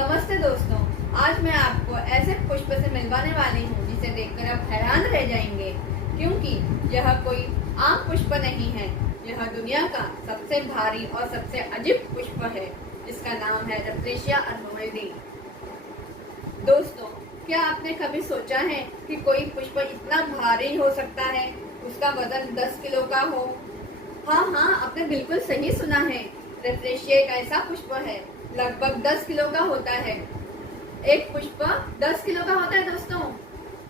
नमस्ते दोस्तों, आज मैं आपको ऐसे पुष्प से मिलवाने वाली हूँ जिसे देखकर आप हैरान रह जाएंगे, क्योंकि यह कोई आम पुष्प नहीं है। यह दुनिया का सबसे भारी और सबसे अजीब पुष्प है, जिसका नाम है रेफ्रेशिया अर्नोल्डी। दोस्तों, क्या आपने कभी सोचा है कि कोई पुष्प इतना भारी हो सकता है, उसका वजन 10 किलो का हो? हाँ, आपने बिल्कुल सही सुना है। रेफ्रेशिया एक ऐसा पुष्प है, लगभग 10 किलो का होता है। एक पुष्प 10 किलो का होता है दोस्तों,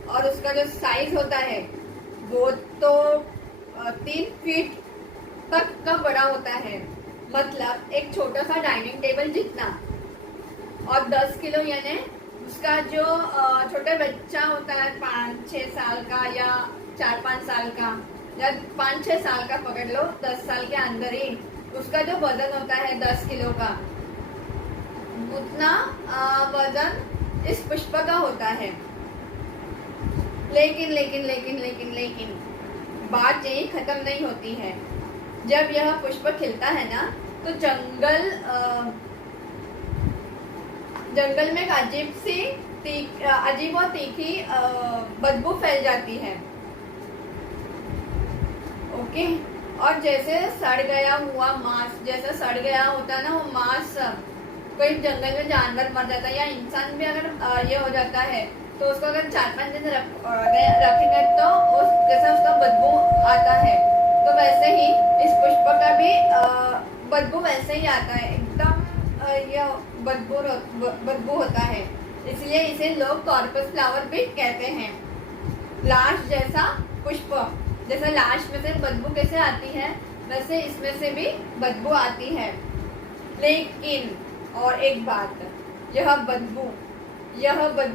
और उसका जो साइज होता है वो तो 3 फीट तक का बड़ा होता है, मतलब एक छोटा सा डाइनिंग टेबल जितना। और 10 किलो यानी उसका जो छोटा बच्चा होता है 5-6 साल का या 4-5 साल का या 5-6 साल का पकड़ लो, 10 साल के अंदर ही उसका जो वजन होता है 10 किलो का, उतना वजन इस पुष्प का होता है। लेकिन लेकिन लेकिन लेकिन लेकिन बात यही खत्म नहीं होती है। जब यह पुष्प खिलता है ना, तो जंगल में एक अजीब और तीखी बदबू फैल जाती है। ओके, और जैसे सड़ गया हुआ मांस, जैसा सड़ गया होता है ना वो मांस, कोई जंगल में जानवर मर जाता है या इंसान भी अगर ये हो जाता है, तो उसको अगर 4-5 दिन रखेंगे तो जैसा उसका बदबू आता है, तो वैसे ही इस पुष्प का भी बदबू वैसे ही आता है, एकदम ये बदबू होता है। इसलिए इसे लोग कॉर्पस फ्लावर भी कहते हैं। लाश जैसा पुष्प, जैसे लाश में से बदबू कैसे आती है, वैसे इसमें से भी बदबू आती है। लेकिन और एक बात, यह बदबू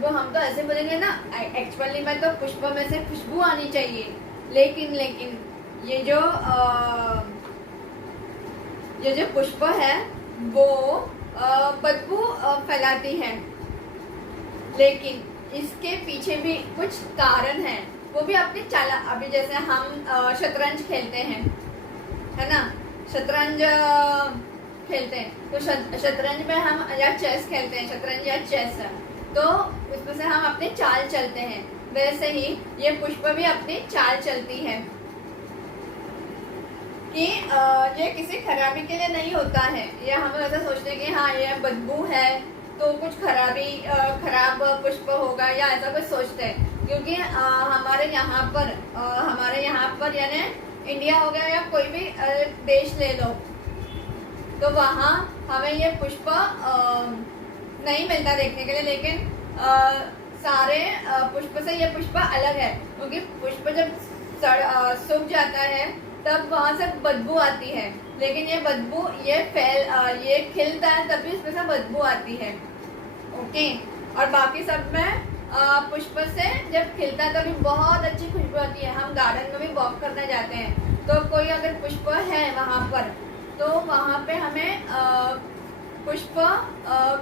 हम तो ऐसे बोलेंगे ना, एक्चुअली में तो पुष्प में से खुशबू आनी चाहिए, लेकिन ये जो पुष्प है वो बदबू फैलाती है। लेकिन इसके पीछे भी कुछ कारण है, वो भी अपनी चाला। अभी जैसे हम शतरंज खेलते हैं, है ना, शतरंज खेलते हैं, तो शतरंज में हम या चेस खेलते हैं, शतरंज या चेस, तो उसमें से हम अपनी चाल चलते हैं। वैसे ही ये पुष्प भी अपनी चाल चलती है कि ये किसी खराबी के लिए नहीं होता है। ये हम ऐसा सोचते हैं कि हाँ ये बदबू है तो कुछ खराब पुष्प होगा, या ऐसा कुछ सोचते हैं। क्योंकि हमारे यहाँ पर यानी इंडिया हो गया या कोई भी देश ले लो, तो वहाँ हमें ये पुष्प नहीं मिलता देखने के लिए। लेकिन सारे पुष्प से ये पुष्प अलग है, क्योंकि पुष्प जब सूख जाता है तब वहाँ से बदबू आती है। लेकिन ये बदबू ये खिलता है तभी इसमें से बदबू आती है। ओके, और बाकी सब में पुष्प से जब खिलता है तभी बहुत अच्छी खुशबू आती है। हम गार्डन में भी वॉक करने जाते हैं, तो कोई अगर पुष्प है वहाँ पर, तो वहाँ पे हमें पुष्प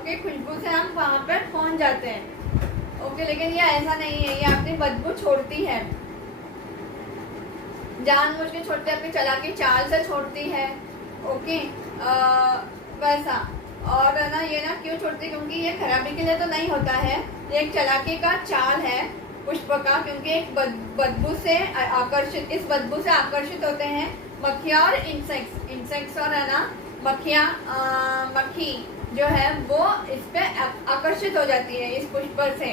के खुशबू से हम वहाँ पे पहुँच जाते हैं। ओके, लेकिन ये ऐसा नहीं है, ये अपनी बदबू छोड़ती है, जानबूझ के छोड़ती है, अपनी चालाकी चाल से छोड़ती है। ओके, वैसा। और ना ये ना क्यों छोड़ती है, क्योंकि ये खराबी के लिए तो नहीं होता है, ये एक चालाकी का चाल है पुष्प का। क्योंकि एक बदबू से इस बदबू से आकर्षित होते हैं मक्खियाँ और इंसेक्ट्स और है ना मक्खी जो है वो इस पे आकर्षित हो जाती है इस पुष्प से।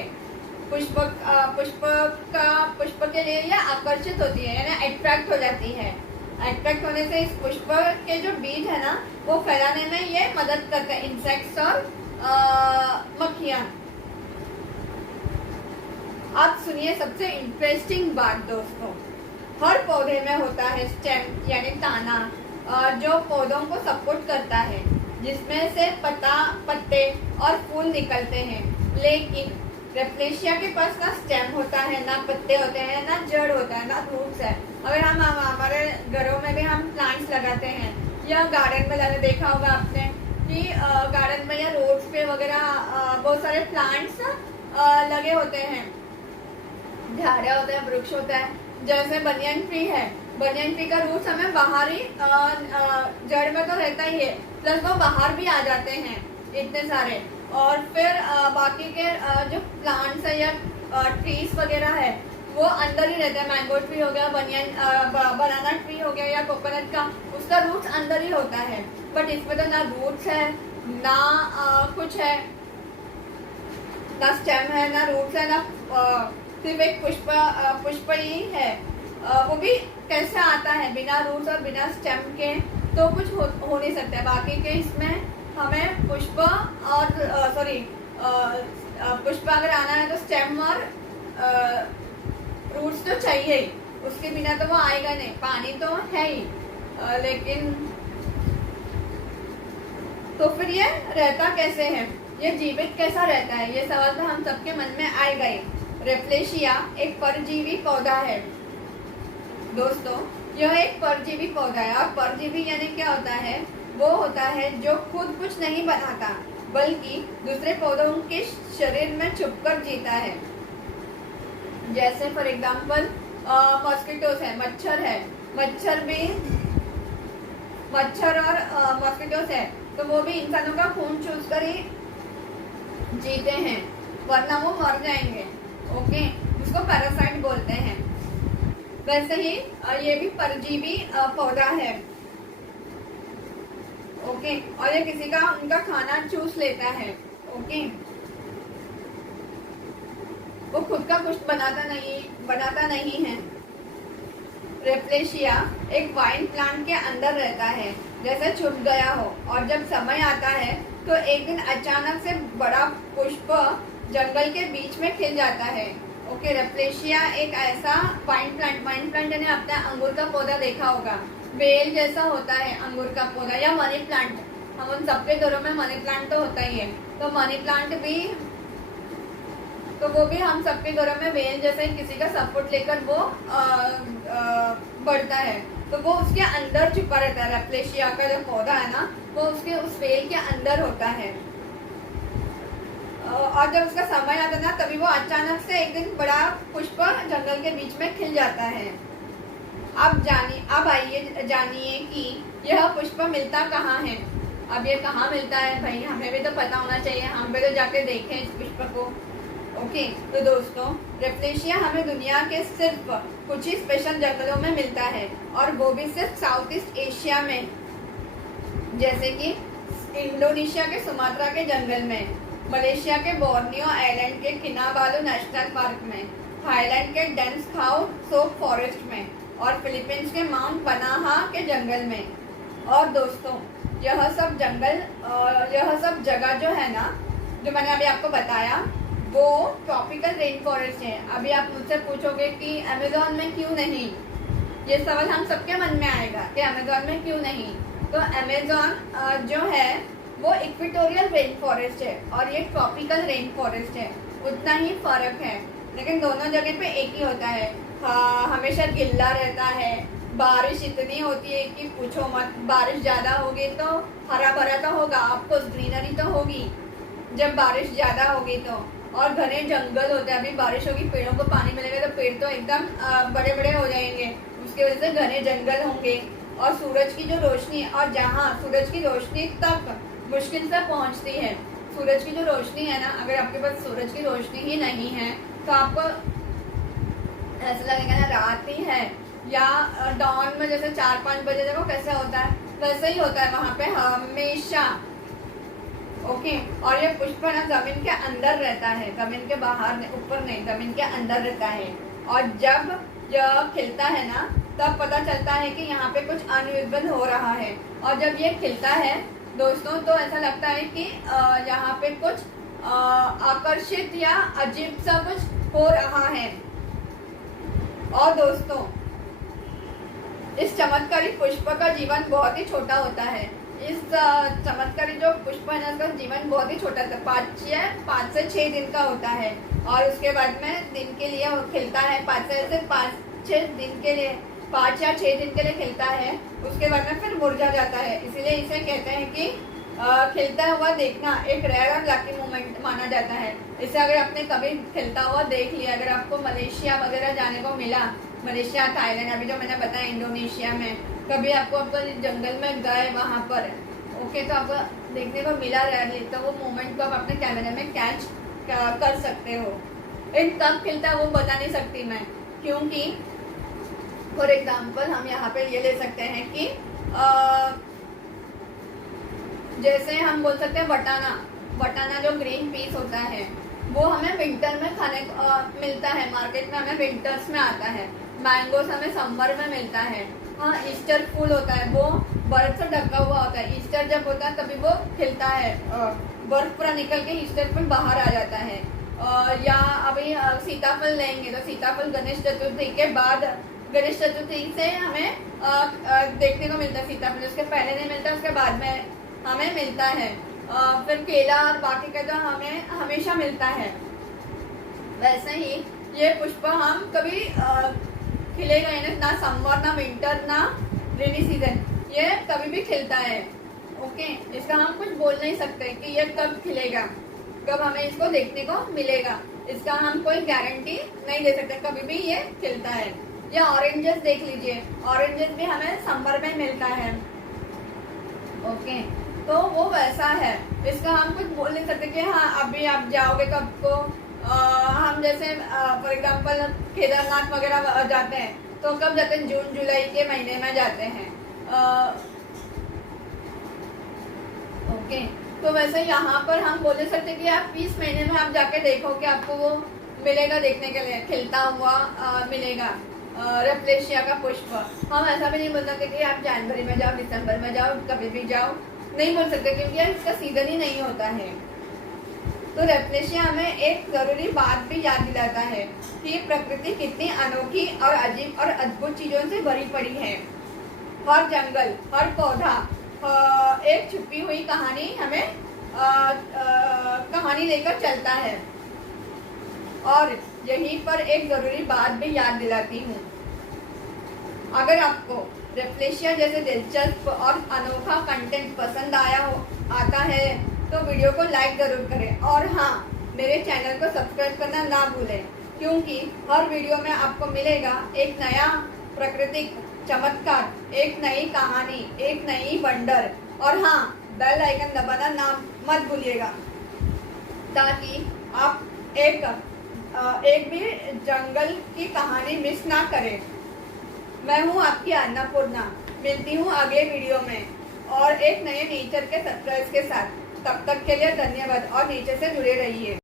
पुष्प के लिए ये आकर्षित होती है, यानी अट्रैक्ट हो जाती है। अट्रैक्ट होने से इस पुष्प के जो बीज है ना, वो फैलाने में ये मदद करते हैं, इंसेक्ट्स और मक्खियाँ। आप सुनिए सबसे इंटरेस्टिंग बात दोस्तों, हर पौधे में होता है स्टेम यानी ताना, जो पौधों को सपोर्ट करता है, जिसमें से पत्ते और फूल निकलते हैं। लेकिन रेफ्रेशिया के पास ना स्टेम होता है, ना पत्ते होते हैं, ना जड़ होता है, ना रूट्स है। अगर हम हमारे घरों में भी हम प्लांट्स लगाते हैं या गार्डन में लगे, देखा होगा आपने कि गार्डन में या रोड्स पे वगैरह बहुत सारे प्लांट्स लगे होते हैं, झाड़ियाँ होते हैं, वृक्ष होता है। जैसे बनियन ट्री है, बनियन ट्री का रूट्स हमें बाहरी जड़ में तो रहता ही है, प्लस वो बाहर भी आ जाते हैं इतने सारे। और फिर बाकी के जो प्लांट्स है या ट्रीज वगैरह है वो अंदर ही रहता है। मैंगो ट्री हो गया, बनाना ट्री हो गया या कोकोनट का, उसका रूट्स अंदर ही होता है। बट इसमें तो ना रूट्स है ना कुछ है, ना स्टेम है ना रूट्स है, ना सिर्फ एक पुष्प ही है। वो भी कैसे आता है बिना रूट्स और बिना स्टेम के, तो कुछ हो नहीं सकता है। बाकी के इसमें हमें पुष्प और पुष्प अगर आना है तो स्टेम और रूट्स तो चाहिए ही, उसके बिना तो वो आएगा नहीं। पानी तो है ही, लेकिन तो फिर ये रहता कैसे है, ये जीवित कैसा रहता है, ये सवाल तो हम सबके मन में आएगा ही। रेफ्लेशिया एक परजीवी पौधा है दोस्तों, यह एक परजीवी पौधा है। और परजीवी यानी क्या होता है, वो होता है जो खुद कुछ नहीं बनाता बल्कि दूसरे पौधों के शरीर में छुपकर जीता है। जैसे फॉर एग्जाम्पल मॉस्किटोस है, मच्छर और मॉस्किटोस है, तो वो भी इंसानों का खून चूस कर ही जीते हैं, वरना वो मर जाएंगे। ओके, उसको पैरासाइट बोलते हैं। वैसे ही ये भी परजीवी पौधा है। ओके, और ये किसी का उनका खाना चूस लेता है। ओके, वो खुद का कुछ बनाता नहीं है। रेफ्लेशिया एक वाइन प्लांट के अंदर रहता है, जैसे छुप गया हो, और जब समय आता है तो एक दिन अचानक से बड़ा पुष्प जंगल के बीच में खिल जाता है। ओके, रेफ्लेशिया एक ऐसा वाइन प्लांट ने अपना अंगूर का पौधा देखा होगा, बेल जैसा होता है अंगूर का पौधा, या मनी प्लांट, हम उन सबके घरों में मनी प्लांट तो होता ही है। तो मनी प्लांट भी, तो वो भी हम सबके घरों में बेल जैसे किसी का सपोर्ट लेकर वो बढ़ता है, तो वो उसके अंदर छुपा रहता है। रेफ्लेशिया का जो पौधा है ना, वो उसके उस बेल के अंदर होता है। और जब उसका समय आता है ना, तभी वो अचानक से एक दिन बड़ा पुष्प जंगल के बीच में खिल जाता है। अब आइए जानिए कि यह पुष्प मिलता कहाँ है। अब ये कहाँ मिलता है भाई, हमें भी तो पता होना चाहिए, हम भी तो जाके देखें इस पुष्प को। ओके, तो दोस्तों, रेफ्लेशिया हमें दुनिया के सिर्फ कुछ ही स्पेशल जंगलों में मिलता है, और वो भी सिर्फ साउथ ईस्ट एशिया में, जैसे कि इंडोनेशिया के सुमात्रा के जंगल में, मलेशिया के बोर्नियो आइलैंड के किनाबालू नेशनल पार्क में, थाईलैंड के डेंस खाओ सोक फॉरेस्ट में, और फिलीपींस के माउंट पनाहा के जंगल में। और दोस्तों, यह सब जगह जो है ना, जो मैंने अभी आपको बताया, वो ट्रॉपिकल रेन फॉरेस्ट है। अभी आप मुझसे पूछोगे कि अमेज़न में क्यों नहीं, ये सवाल हम सबके मन में आएगा कि अमेज़न में क्यों नहीं। तो अमेज़न जो है वो इक्वेटोरियल रेन फॉरेस्ट है और ये ट्रॉपिकल रेन फॉरेस्ट है, उतना ही फर्क है, लेकिन दोनों जगह पे एक ही होता है। हाँ, हमेशा गिल्ला रहता है, बारिश इतनी होती है कि पूछो मत। बारिश ज़्यादा होगी तो हरा भरा तो होगा, आपको ग्रीनरी तो होगी जब बारिश ज़्यादा होगी तो, और घने जंगल होते हैं। अभी बारिश होगी, पेड़ों को पानी मिलेगा तो पेड़ तो एकदम बड़े बड़े हो जाएंगे, उसकी वजह से घने जंगल होंगे। और सूरज की जो रोशनी, और जहाँ सूरज की रोशनी तक मुश्किल से पहुँचती है, सूरज की जो रोशनी है ना, अगर आपके पास सूरज की रोशनी ही नहीं है तो आपको ऐसा लगेगा ना रात ही है, या डॉन में जैसे 4-5 बजे देखो कैसे होता है, वैसे ही होता है वहाँ पे हमेशा। ओके, और ये पुष्प ना जमीन के अंदर रहता है, जमीन के बाहर नहीं, ऊपर नहीं, जमीन के अंदर रहता है। और जब यह खिलता है ना, तब पता चलता है कि यहाँ पे कुछ अनयूजुअल हो रहा है। और जब ये खिलता है दोस्तों, तो ऐसा लगता है कि यहाँ पे कुछ आकर्षित या अजीब सा कुछ हो रहा है। और दोस्तों, इस चमत्कारी पुष्प का जीवन बहुत ही छोटा होता है। इस चमत्कारी जो पुष्प है ना, इसका जीवन बहुत ही छोटा था, 5 से 6 दिन का होता है। और उसके बाद में दिन के लिए खिलता है, 5 से 6 दिन के लिए, 5 या 6 दिन के लिए खिलता है, उसके बाद में फिर मुरझा जाता है। इसीलिए इसे कहते हैं कि खिलता हुआ देखना एक रेयर और लकी मोमेंट माना जाता है। इसे अगर आपने कभी खिलता हुआ देख लिया, अगर आपको मलेशिया वगैरह जाने को मिला, मलेशिया, थाईलैंड, अभी जो मैंने बताया इंडोनेशिया में, कभी आपको जंगल में गए वहाँ पर, ओके, तो आपको देखने को मिला रेयरली, तो वो मोमेंट को आप अपने कैमरे में कैच कर सकते हो। इन कब खिलता है वो बता नहीं सकती मैं, क्योंकि फॉर एग्जाम्पल हम यहाँ पे ये ले सकते हैं कि जैसे हम बोल सकते हैं बटाना जो ग्रीन पीस होता है वो हमें विंटर में खाने मिलता है, मार्केट में हमें विंटर्स में आता है। मैंगोस हमें समर में मिलता है। हाँ, ईस्टर फूल होता है, वो बर्फ से ढका हुआ होता है। ईस्टर जब होता है तभी वो खिलता है, बर्फ पूरा निकल के ईस्टर पर बाहर आ जाता है। या अभी सीताफल लेंगे तो सीताफल गणेश चतुर्थी के बाद, गणेश चतुर्थी से हमें देखने को मिलता है सीताफल, उसके पहले नहीं मिलता, उसके बाद में हमें मिलता है। फिर केला और बाकी का तो हमें हमेशा मिलता है। वैसे ही ये पुष्प हम कभी खिलेगा ही ना समर ना विंटर ना रेनी सीजन, ये कभी भी खिलता है। ओके, इसका हम कुछ बोल नहीं सकते कि ये कब खिलेगा, कब हमें इसको देखने को मिलेगा, इसका हम कोई गारंटी नहीं दे सकते। कभी भी ये खिलता है। या ऑरेंजेस देख लीजिए, ऑरेंजेस भी हमें समर में मिलता है। ओके, तो वो वैसा है, इसका हम कुछ बोल नहीं सकते कि हाँ अभी आप जाओगे तो आपको हम जैसे फॉर एग्जांपल केदारनाथ वगैरह जाते हैं तो कब जाते हैं, जून जुलाई के महीने में जाते हैं। ओके, तो वैसे यहाँ पर हम बोल सकते कि आप इस महीने में आप जाके देखो कि आपको वो मिलेगा देखने के लिए, खिलता हुआ मिलेगा रेप्लेशिया का पुष्प। हम ऐसा भी नहीं बोल सकते कि आप जनवरी में जाओ, दिसंबर में जाओ, कभी भी जाओ, नहीं बोल सकते क्योंकि इसका सीजन ही नहीं होता है। तो रेप्लेशिया हमें एक जरूरी बात भी याद दिलाता है कि प्रकृति कितनी अनोखी और अजीब और अद्भुत चीजों से भरी पड़ी है। हर जंगल, हर पौधा एक छुपी हुई कहानी हमें कहानी लेकर चलता है। और यहीं पर एक जरूरी बात भी याद दिलाती हूँ, अगर आपको रेप्लेशिया जैसे दिलचस्प और अनोखा कंटेंट पसंद आता है तो वीडियो को लाइक जरूर करें। और हाँ, मेरे चैनल को सब्सक्राइब करना ना भूलें, क्योंकि हर वीडियो में आपको मिलेगा एक नया प्राकृतिक चमत्कार, एक नई कहानी, एक नई वंडर। और हाँ, बेल आइकन दबाना ना मत भूलिएगा, ताकि आप एक भी जंगल की कहानी मिस ना करें। मैं हूँ आपकी अन्नपूर्णा, मिलती हूँ अगले वीडियो में और एक नए नेचर के सरप्राइज के साथ। तब तक के लिए धन्यवाद और नेचर से जुड़े रहिए।